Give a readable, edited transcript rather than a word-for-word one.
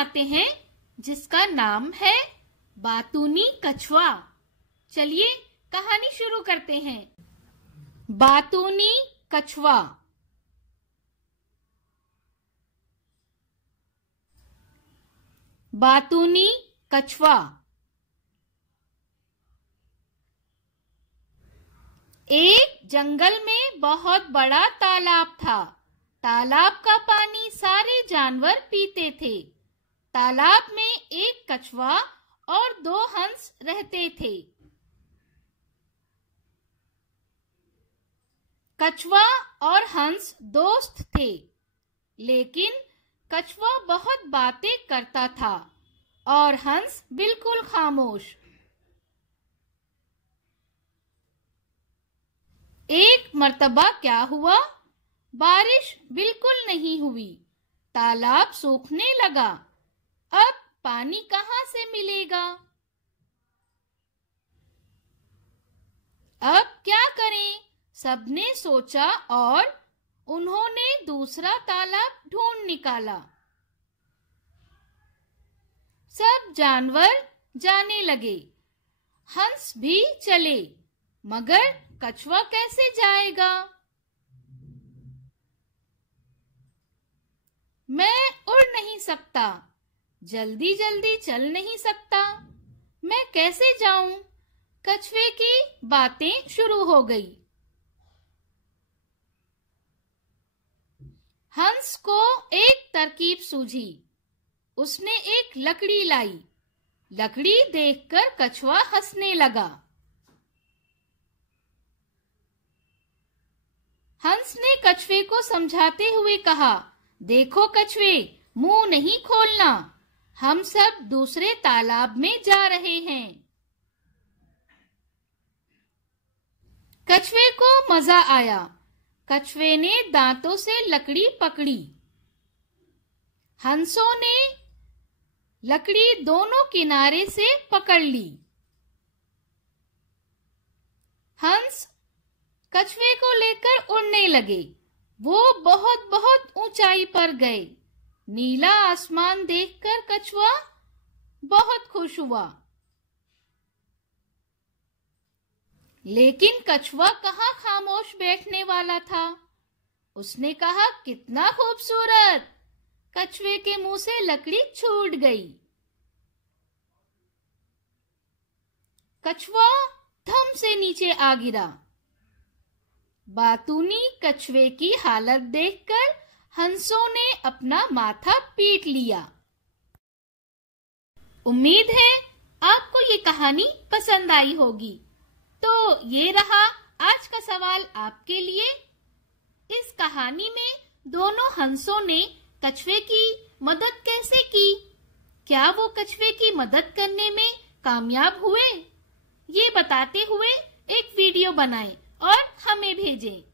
सुनाते हैं जिसका नाम है बातूनी कछुआ। चलिए कहानी शुरू करते हैं। बातूनी कछुआ। बातूनी कछुआ। एक जंगल में बहुत बड़ा तालाब था। तालाब का पानी सारे जानवर पीते थे। तालाब में एक कछुआ और 2 हंस रहते थे। कछुआ और हंस दोस्त थे, लेकिन कछुआ बहुत बातें करता था और हंस बिल्कुल खामोश। एक मर्तबा क्या हुआ, बारिश बिल्कुल नहीं हुई। तालाब सूखने लगा। अब पानी कहाँ से मिलेगा? अब क्या करें? सबने सोचा और उन्होंने दूसरा तालाब ढूंढ निकाला। सब जानवर जाने लगे, हंस भी चले, मगर कछुआ कैसे जाएगा? मैं उड़ नहीं सकता, जल्दी जल्दी चल नहीं सकता, मैं कैसे जाऊं? कछुए की बातें शुरू हो गई। हंस को एक तरकीब सूझी। उसने एक लकड़ी लाई। लकड़ी देखकर कछुआ हंसने लगा। हंस ने कछुए को समझाते हुए कहा, देखो कछुए, मुंह नहीं खोलना, हम सब दूसरे तालाब में जा रहे हैं। कछुए को मजा आया। कछुए ने दांतों से लकड़ी पकड़ी। हंसों ने लकड़ी दोनों किनारे से पकड़ ली। हंस कछुए को लेकर उड़ने लगे। वो बहुत बहुत ऊंचाई पर गए। नीला आसमान देखकर कछुआ बहुत खुश हुआ। लेकिन कछुआ कहाँ खामोश बैठने वाला था। उसने कहा, कितना खूबसूरत। कछुए के मुंह से लकड़ी छूट गई। कछुआ धम से नीचे आ गिरा। बातूनी कछुए की हालत देखकर हंसों ने अपना माथा पीट लिया। उम्मीद है आपको ये कहानी पसंद आई होगी। तो ये रहा आज का सवाल आपके लिए। इस कहानी में दोनों हंसों ने कछुए की मदद कैसे की? क्या वो कछुए की मदद करने में कामयाब हुए? ये बताते हुए एक वीडियो बनाएं और हमें भेजें।